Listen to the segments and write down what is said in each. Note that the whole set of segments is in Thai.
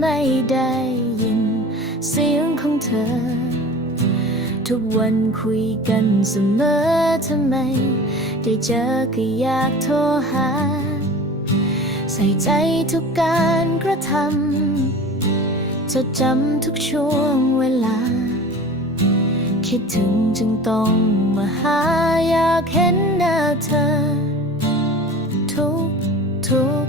ไม่ได้ยิน เสียงของเธอ ทุกวันคุยกันเสมอทำไม ได้เจอก็อยากโทรหา ใส่ใจทุกการกระทำจดจำทุกช่วงเวลา คิดถึงจึงต้องมาหาอยากเห็นหน้าเธอ ทุกทุก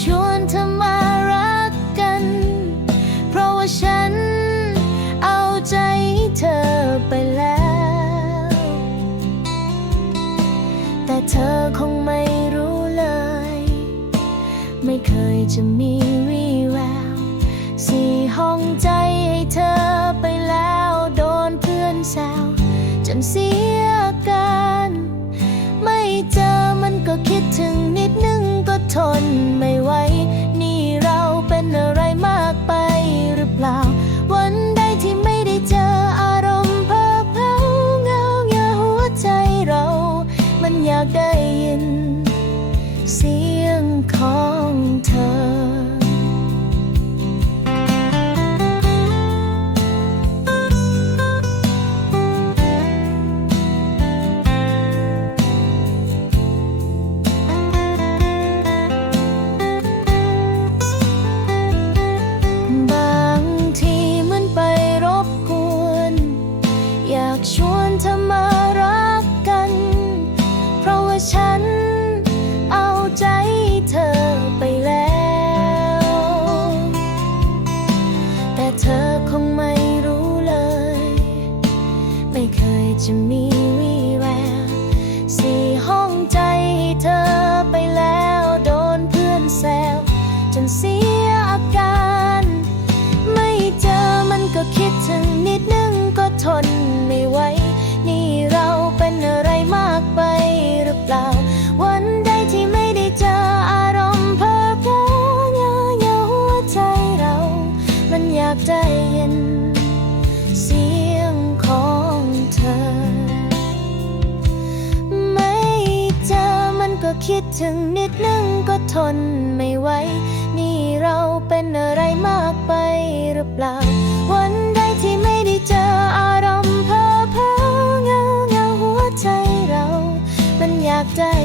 ชวนเธอมารักกัน เพราะว่าฉันเอาใจเธอไปแล้ว แต่เธอคงไม่รู้เลย ไม่เคยจะมีวี่แววสี่ห้องใจให้เธอไปแล้ว โดนเพื่อนแซวจนเสีย จะมีวีแววสี่ห้องใจเธอไปแล้วโดนเพื่อนแซวจนเสียอาการ ไม่เจอมันก็คิดถึงนิดนึงก็ทน ก็คิดถึงนิดนึงก็ทนไม่ไหว นี่เราเป็นอะไรมากไปหรือเปล่า วันใดที่ไม่ได้เจออารมณ์เพ้อเพ้อเงาเงาหัวใจเรา มันอยากได้